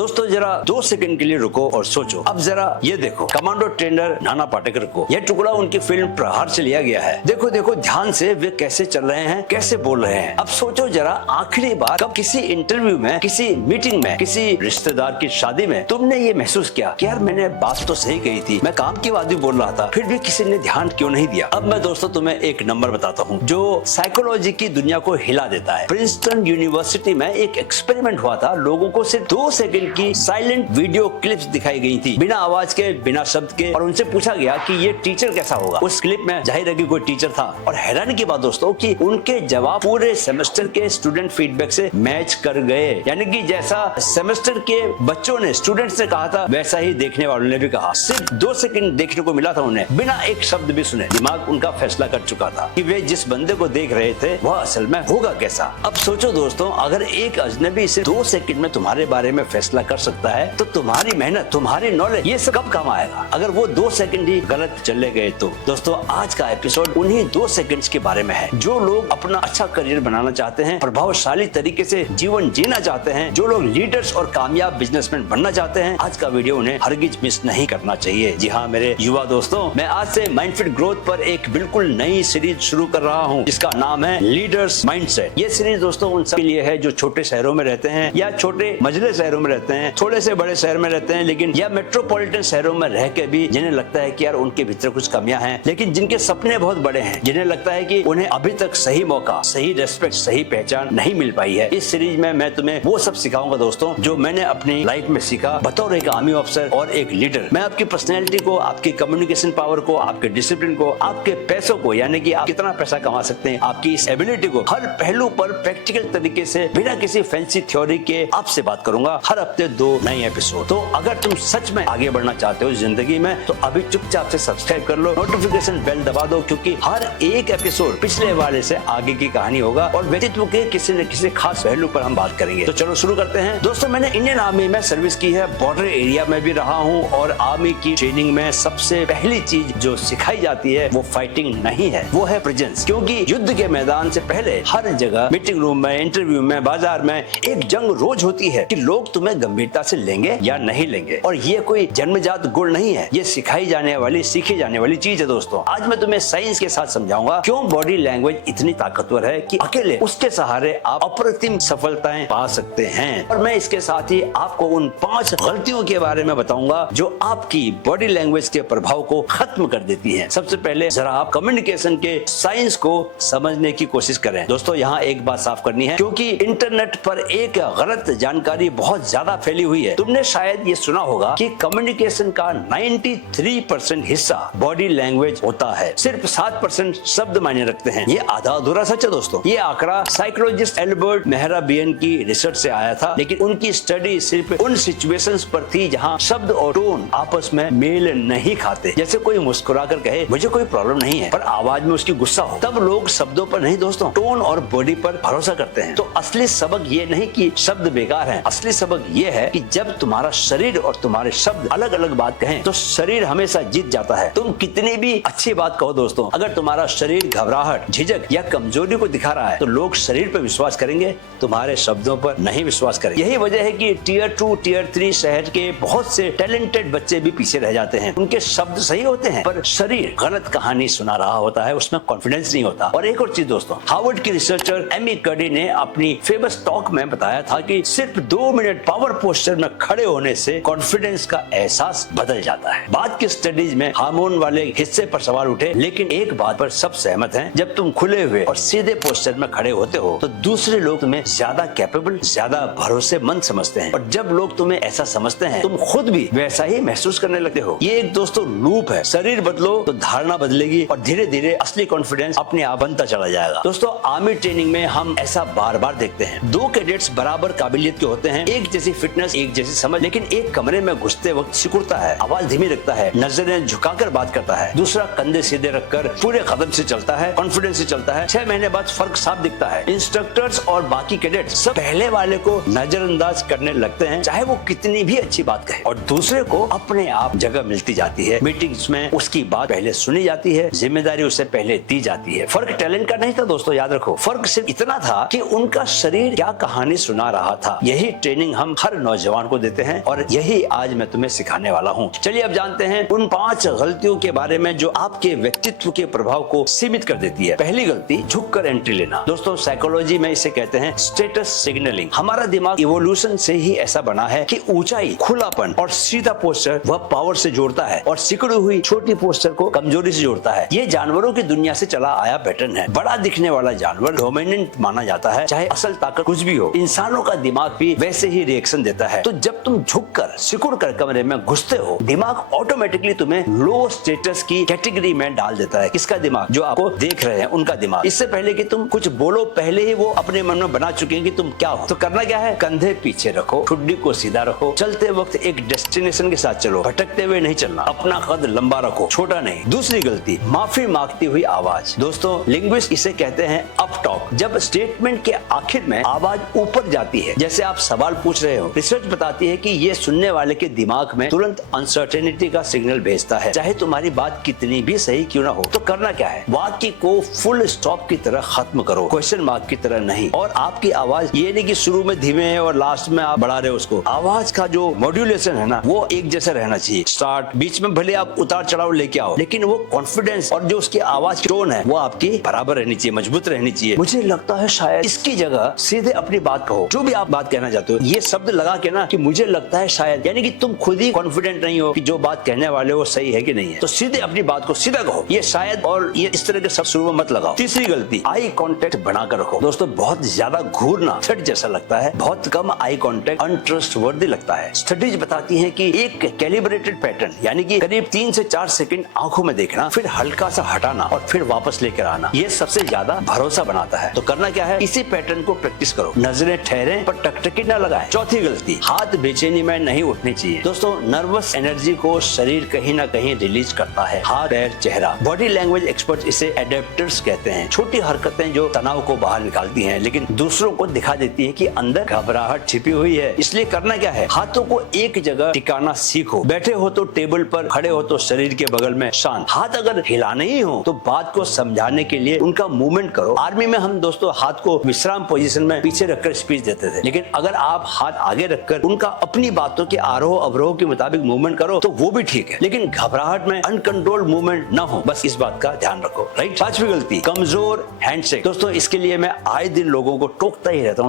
दोस्तों जरा 2 सेकंड के लिए रुको और सोचो। अब जरा ये देखो, कमांडो ट्रेनर नाना पाटेकर को यह टुकड़ा उनकी फिल्म प्रहार से लिया गया है। देखो देखो ध्यान से वे कैसे चल रहे हैं, कैसे बोल रहे हैं। अब सोचो जरा, आखिरी बार कब किसी इंटरव्यू में, किसी मीटिंग में, किसी रिश्तेदार की शादी में तुमने ये महसूस किया कि यार मैंने बात तो सही कही थी, मैं काम की बात भी बोल रहा था, फिर भी किसी ने ध्यान क्यों नहीं दिया। अब मैं दोस्तों तुम्हें एक नंबर बताता हूँ जो साइकोलॉजी की दुनिया को हिला देता है। प्रिंसटन यूनिवर्सिटी में एक एक्सपेरिमेंट हुआ था। लोगों को सिर्फ 2 सेकंड की साइलेंट वीडियो क्लिप्स दिखाई गई थी, बिना आवाज के, बिना शब्द के, और उनसे पूछा गया कि ये टीचर कैसा होगा। उस क्लिप में जाहिर है कि कोई टीचर था, और हैरानी की बात दोस्तों कि उनके जवाब पूरे सेमेस्टर के स्टूडेंट फीडबैक से मैच कर गए। यानी कि जैसा सेमेस्टर के बच्चों ने, स्टूडेंट्स ने कहा था, वैसा ही देखने वालों ने भी कहा। सिर्फ 2 सेकंड देखने को मिला था उन्हें, बिना एक शब्द भी सुने। दिमाग उनका फैसला कर चुका था कि वे जिस बंदे को देख रहे थे वह असल में होगा कैसा। अब सोचो दोस्तों, अगर एक अजनबी सिर्फ 2 सेकंड में तुम्हारे बारे में फैसला कर सकता है तो तुम्हारी मेहनत, तुम्हारी नॉलेज, ये सब कब काम आएगा अगर वो 2 सेकंड ही गलत चले गए तो। दोस्तों आज का एपिसोड उन्हीं 2 सेकंड्स के बारे में है। जो लोग अपना अच्छा करियर बनाना चाहते हैं, प्रभावशाली तरीके से जीवन जीना चाहते हैं, जो लोग लीडर्स और कामयाब बिजनेसमैन बनना चाहते हैं, आज का वीडियो उन्हें हरगिज मिस नहीं करना चाहिए। जी हाँ मेरे युवा दोस्तों, मैं आज से माइंडफिट ग्रोथ पर एक बिल्कुल नई सीरीज शुरू कर रहा हूँ जिसका नाम है लीडर्स माइंडसेट। ये सीरीज दोस्तों उन सब के लिए है जो छोटे शहरों में रहते हैं या छोटे मझले शहरों में रहते हैं, थोड़े से बड़े शहर में रहते हैं, लेकिन या मेट्रोपॉलिटन शहरों में रह के भी जिन्हें लगता है कि यार उनके भीतर कुछ कमियां हैं, लेकिन जिनके सपने बहुत बड़े हैं, जिन्हें लगता है कि उन्हें अभी तक सही मौका, सही रेस्पेक्ट, सही पहचान नहीं मिल पाई है। इस सीरीज में मैं तुम्हें वो सब सिखाऊंगा दोस्तों जो मैंने अपनी लाइफ में सीखा बतौर एक आर्मी ऑफिसर और एक लीडर। मैं आपकी पर्सनैलिटी को, आपकी कम्युनिकेशन पावर को, आपके डिसिप्लिन को, आपके पैसों को, यानी कि आप कितना पैसा कमा सकते हैं, आपकी इस एबिलिटी को, हर पहलू पर प्रैक्टिकल तरीके से बिना किसी फैंसी थ्योरी के आपसे बात करूंगा। हर हफ्ते 2 नए एपिसोड। तो अगर तुम सच में आगे बढ़ना चाहते हो जिंदगी में तो अभी चुपचाप से सब्सक्राइब कर लो, नोटिफिकेशन बेल दबा दो, क्योंकि हर एक एपिसोड पिछले वाले से आगे की कहानी होगा और व्यक्तित्व के किसी न किसी खास पहलू पर हम बात करेंगे। तो चलो शुरू करते हैं। दोस्तों मैंने इंडियन आर्मी में सर्विस की है, बॉर्डर एरिया में भी रहा हूँ, और आर्मी की ट्रेनिंग में सबसे पहली चीज जो सिखाई जाती है वो फाइटिंग नहीं है, वो है प्रेजेंस। क्योंकि युद्ध के मैदान से पहले हर जगह, मीटिंग रूम में, इंटरव्यू में, बाजार में एक जंग रोज होती है कि लोग तुम्हें गंभीरता से लेंगे या नहीं लेंगे। और ये कोई जन्मजात गुण नहीं है, ये सिखाई जाने वाली, सीखी जाने वाली चीज है। दोस्तों आज मैं तुम्हें साइंस के साथ समझाऊंगा क्यों बॉडी लैंग्वेज इतनी ताकतवर है कि अकेले उसके सहारे आप अप्रतिम सफलताएं पा सकते हैं। और मैं इसके साथ ही आपको उन 5 गलतियों के बारे में बताऊंगा जो आपकी बॉडी लैंग्वेज के प्रभाव को खत्म कर देती है। सबसे पहले जरा आप कम्युनिकेशन के साइंस को समझने की कोशिश करें। दोस्तों यहाँ एक बात साफ करनी है, क्योंकि इंटरनेट पर एक गलत जानकारी बहुत ज्यादा फैली हुई है। तुमने शायद ये सुना होगा कि कम्युनिकेशन का 93% हिस्सा बॉडी लैंग्वेज होता है, सिर्फ 7% शब्द मायने रखते हैं। ये आधा अधूरा सच है दोस्तों। ये आंकड़ा साइकोलॉजिस्ट एल्बर्ट मेहराबियन की रिसर्च से आया था, लेकिन उनकी स्टडी सिर्फ उन सिचुएशंस पर थी जहां शब्द और टोन आपस में मेल नहीं खाते। जैसे कोई मुस्कुराकर कहे मुझे कोई प्रॉब्लम नहीं है, पर आवाज में उसकी गुस्सा हो, तब लोग शब्दों पर नहीं दोस्तों, टोन और बॉडी पर भरोसा करते हैं। तो असली सबक ये नहीं कि शब्द बेकार हैं, असली सबक ये है कि जब तुम्हारा शरीर और तुम्हारे शब्द अलग अलग बात कहें तो शरीर हमेशा जीत जाता है। तुम कितनी भी अच्छी बात कहो दोस्तों, अगर तुम्हारा शरीर घबराहट, झिझक या कमजोरी को दिखा रहा है तो लोग शरीर पर विश्वास करेंगे, तुम्हारे शब्दों पर नहीं विश्वास करेंगे। यही वजह है कि टियर 2, टियर 3 शहर के बहुत से टैलेंटेड बच्चे भी पीछे रह जाते हैं। उनके शब्द सही होते हैं पर शरीर गलत कहानी सुना रहा होता है, उसमें कॉन्फिडेंस नहीं होता। और एक और चीज दोस्तों, हार्वर्ड की रिसर्चर एमी कर्डी ने अपनी फेमस टॉक में बताया था कि सिर्फ 2 मिनट पावर पोस्चर में खड़े होने से कॉन्फिडेंस का एहसास बदल जाता है। बाद की स्टडीज में हार्मोन वाले हिस्से पर सवाल उठे, लेकिन एक बात पर सब सहमत हैं, जब तुम खुले हुए और सीधे पोस्चर में खड़े होते हो तो दूसरे लोग तुम्हें ज्यादा कैपेबल, ज्यादा भरोसेमंद समझते हैं। और जब लोग तुम्हें ऐसा समझते हैं तुम खुद भी वैसा ही महसूस करने लगते हो। ये एक दोस्तों लूप है, शरीर बदलो तो धारणा बदलेगी और धीरे धीरे असली कॉन्फिडेंस अपने आप बनता चला जाएगा। दोस्तों आर्मी ट्रेनिंग में हम ऐसा बार बार देखते हैं, 2 कैडेट्स बराबर काबिलियत के होते हैं, एक जैसी फिटनेस, एक जैसी समझ, लेकिन एक कमरे में घुसते वक्त सिकुड़ता है, आवाज धीमी रखता है, नजरें झुकाकर बात करता है, दूसरा कंधे सीधे रखकर पूरे कदम से चलता है, कॉन्फिडेंस से चलता है। 6 महीने बाद फर्क साफ दिखता है। इंस्ट्रक्टर्स और बाकी कैडेट्स सब पहले वाले को नजरअंदाज करने लगते हैं, चाहे वो कितनी भी अच्छी बात कहे, और दूसरे को अपने आप जगह मिलती जाती है। मीटिंग्स में उसकी बात पहले सुनी जाती है, जिम्मेदारी उसे पहले दी जाती है। फर्क टैलेंट का नहीं था दोस्तों, याद रखो, फर्क सिर्फ इतना था कि उनका शरीर क्या कहानी सुना रहा था। यही ट्रेनिंग हम हर हर नौजवान को देते हैं और यही आज मैं तुम्हें सिखाने वाला हूँ। चलिए अब जानते हैं उन 5 गलतियों के बारे में जो आपके व्यक्तित्व के प्रभाव को सीमित कर देती है। पहली गलती, झुककर एंट्री लेना। दोस्तों साइकोलॉजी में इसे कहते हैं स्टेटस सिग्नलिंग। हमारा दिमाग इवोल्यूशन से ही ऐसा बना है कि ऊंचाई, खुलापन और सीधा पोस्चर वह पावर से जोड़ता है और सिकुड़ी हुई छोटी पोस्चर को कमजोरी से जोड़ता है। ये जानवरों की दुनिया से चला आया पैटर्न है। बड़ा दिखने वाला जानवर डोमिनेंट माना जाता है, चाहे असल ताकत कुछ भी हो। इंसानों का दिमाग भी वैसे ही रिएक्शन देता है। तो जब तुम झुककर, सिकुड़कर कमरे में घुसते हो, दिमाग ऑटोमेटिकली तुम्हें लो स्टेटस की कैटेगरी में डाल देता है। किसका दिमाग? जो आपको देख रहे हैं उनका दिमाग। इससे पहले कि तुम कुछ बोलो, पहले ही वो अपने मन में बना चुके हैं कि तुम क्या हो। तो करना क्या है? कंधे पीछे रखो, ठुड्डी को सीधा रखो, चलते वक्त एक डेस्टिनेशन के साथ चलो, भटकते हुए नहीं चलना, अपना कद लंबा रखो, छोटा नहीं। दूसरी गलती, माफी मांगती हुई आवाज। दोस्तों लिंग्विस्ट इसे कहते हैं अप टॉक। जब स्टेटमेंट के आखिर में आवाज ऊपर जाती है, जैसे आप सवाल पूछ रहे हो, रिसर्च बताती है कि ये सुनने वाले के दिमाग में तुरंत अनसर्टेनिटी का सिग्नल भेजता है, चाहे तुम्हारी बात कितनी भी सही क्यों ना हो। तो करना क्या है? वाक्य को फुल स्टॉप की तरह खत्म करो, क्वेश्चन मार्क की तरह नहीं। और आपकी आवाज ये नहीं कि शुरू में धीमे है और लास्ट में आप बढ़ा रहे हो उसको। आवाज का जो मॉड्यूलेशन है ना, वो एक जैसा रहना चाहिए। स्टार्ट, बीच में भले आप उतार चढ़ाव लेके आओ, लेकिन वो कॉन्फिडेंस और जो उसकी आवाज की टोन है वो आपकी बराबर रहनी चाहिए, मजबूत रहनी चाहिए। मुझे लगता है शायद इसकी जगह सीधे अपनी बात कहो, जो भी आप बात कहना चाहते हो। ये शब्द लगा के ना कि मुझे लगता है शायद, यानी कि तुम खुद ही कॉन्फिडेंट नहीं हो कि जो बात कहने वाले वो सही है कि नहीं है, तो सीधे अपनी बात को सीधा कहो। ये शायद और ये इस तरह के शब्द शुरू में मत लगाओ। तीसरी गलती, आई कांटेक्ट बनाकर रखो। दोस्तों बहुत ज्यादा घूरना थ्रेट जैसा लगता है, बहुत कम आई कांटेक्ट अनट्रस्टवर्दी लगता है। स्टडीज बताती हैं कि एक कैलिब्रेटेड पैटर्न, यानी कि करीब 3 से 4 सेकंड आंखों में देखना, फिर हल्का सा हटाना और फिर वापस लेकर आना, ये सबसे ज्यादा भरोसा बनाता है। तो करना क्या है? इसी पैटर्न को प्रैक्टिस करो। नजरें ठहरे पर टकटकी न लगाएं। चौथी गलती, हाथ बेचैनी में नहीं उठनी चाहिए। दोस्तों नर्वस एनर्जी को शरीर कहीं ना कहीं रिलीज करता है। हाथ, पैर, चेहरा। बॉडी लैंग्वेज एक्सपर्ट इसे एडेप्टर्स कहते हैं। छोटी हरकतें जो तनाव को बाहर निकालती हैं, लेकिन दूसरों को दिखा देती है कि अंदर घबराहट छिपी हुई है। इसलिए करना क्या है? हाथों को एक जगह टिकाना सीखो। बैठे हो तो टेबल पर, खड़े हो तो शरीर के बगल में शांत। हाथ अगर हिलाने ही हो तो बात को समझाने के लिए उनका मूवमेंट करो। आर्मी में हम दोस्तों हाथ को विश्राम पोजीशन में पीछे रखकर स्पीच देते थे, लेकिन अगर आप हाथ आगे रखकर उनका अपनी बातों के आरोह अवरोह के मुताबिक मूवमेंट करो तो वो भी ठीक है, लेकिन घबराहट में अनकंट्रोल्ड मूवमेंट ना हो। बस इस बात का ध्यान रखो, राइट। पांचवी गलती, कमजोर हैंडशेक। दोस्तों इसके लिए मैं आए दिन लोगों को टोकता ही रहता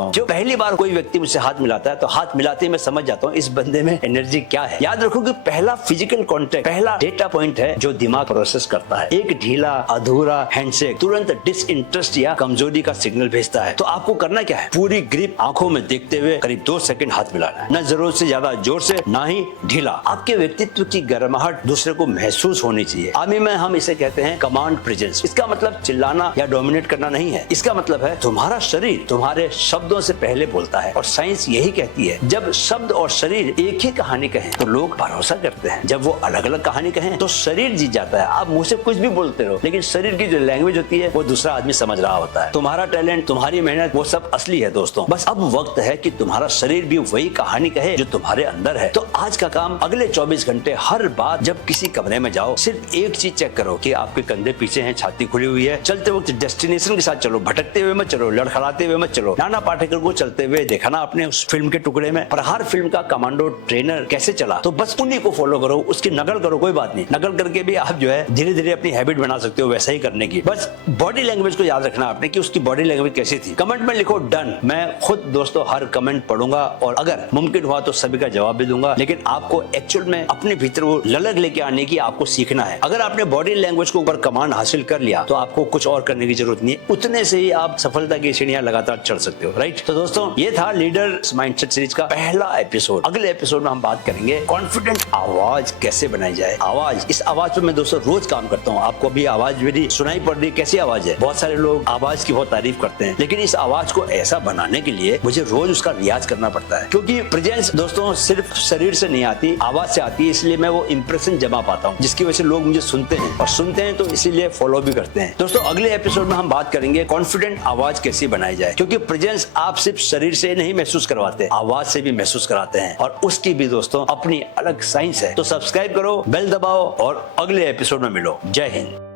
हूँ। जो पहली बार कोई व्यक्ति मुझसे हाथ मिलाता है तो हाथ मिलाते ही मैं समझ जाता हूँ इस बंदे में एनर्जी क्या है। याद रखो कि पहला फिजिकल कॉन्टेक्ट, पहला डेटा पॉइंट है जो दिमाग प्रोसेस करता है। एक ढीला अधूरा हैंडशेक तुरंत डिसइंटरेस्ट या कमजोरी का सिग्नल भेजता है। तो आपको करना क्या है? पूरी ग्रिप आंखों में देखते हुए करीब 2 सेकंड हाथ मिलाना है। न जरूरत से ज्यादा जोर से, ना ही ढीला। आपके व्यक्तित्व की गर्माहट दूसरे को महसूस होनी चाहिए। आर्मी में हम इसे कहते हैं कमांड प्रेजेंस। इसका मतलब चिल्लाना या डोमिनेट करना नहीं है। इसका मतलब है तुम्हारा शरीर तुम्हारे शब्दों से पहले बोलता है। और साइंस यही कहती है जब शब्द और शरीर एक ही कहानी कहें तो लोग भरोसा करते हैं। जब वो अलग अलग कहानी कहें तो शरीर जीत जाता है। आप मुंह से कुछ भी बोलते रहो, लेकिन शरीर की जो लैंग्वेज होती है वो दूसरा आदमी समझ रहा होता है। तुम्हारा टैलेंट, तुम्हारी मेहनत, वो सब असली है दोस्तों। बस अब वक्त है कि तुम्हारा शरीर भी वही कहानी कहे जो तुम्हारे अंदर है। तो आज का काम, अगले 24 घंटे हर बार जब किसी कमरे में जाओ सिर्फ एक चीज चेक करो कि आपके कंधे पीछे हैं, छाती खुली हुई है। चलते वक्त डेस्टिनेशन के साथ चलो, भटकते हुए मत चलो, लड़खड़ाते हुए मत चलो। नाना पाटेकर को चलते हुए देखा ना आपने उस फिल्म के टुकड़े में। प्रहार फिल्म का कमांडो ट्रेनर कैसे चला, तो बस उन्हीं को फॉलो करो, उसकी नकल करो, कोई बात नहीं। नकल करके भी आप जो है धीरे धीरे अपनी हैबिट बना सकते हो वैसा ही करने की। बस बॉडी लैंग्वेज को याद रखना आपने कि उसकी बॉडी लैंग्वेज कैसी थी। कमेंट में लिखो डन। मैं खुद दोस्तों हर कमेंट पढ़ूंगा और अगर मुमकिन हुआ तो सभी का जवाब भी दूंगा, लेकिन आपको एक्चुअल में अपने भीतर वो ललक लेके आने की आपको सीखना है। अगर आपने बॉडी लैंग्वेज के ऊपर कमांड हासिल कर लिया तो आपको कुछ और करने की जरूरत नहीं है। उतने से ही आप सफलता की सीढ़ियां लगातार चढ़ सकते हो, राइट। तो दोस्तों ये था लीडर्स माइंडसेट सीरीज का पहला एपिसोड। अगले एपिसोड में हम बात करेंगे कॉन्फिडेंट आवाज कैसे बनाई जाए। आवाज, इस आवाज पे मैं दोस्तों रोज काम करता हूँ। आपको भी आवाज मेरी सुनाई पड़ रही, कैसी आवाज है? बहुत सारे लोग आवाज की बहुत तारीफ करते हैं, लेकिन इस आवाज को ऐसा बनाने के लिए मुझे रोज उसका रियाज करना पड़ता है, क्योंकि प्रेजेंस दोस्तों सिर्फ शरीर से नहीं आती, आवाज से आती है। इसलिए मैं वो इंप्रेशन जमा पाता हूँ जिसकी वजह से लोग मुझे सुनते हैं, और सुनते हैं तो इसीलिए फॉलो भी करते हैं। दोस्तों अगले एपिसोड में हम बात करेंगे कॉन्फिडेंट आवाज कैसे बनाई जाए, क्योंकि प्रेजेंस आप सिर्फ शरीर से नहीं महसूस करवाते, आवाज से भी महसूस कराते हैं, और उसकी भी दोस्तों अपनी अलग साइंस है। तो सब्सक्राइब करो, बेल दबाओ और अगले एपिसोड में मिलो। जय हिंद।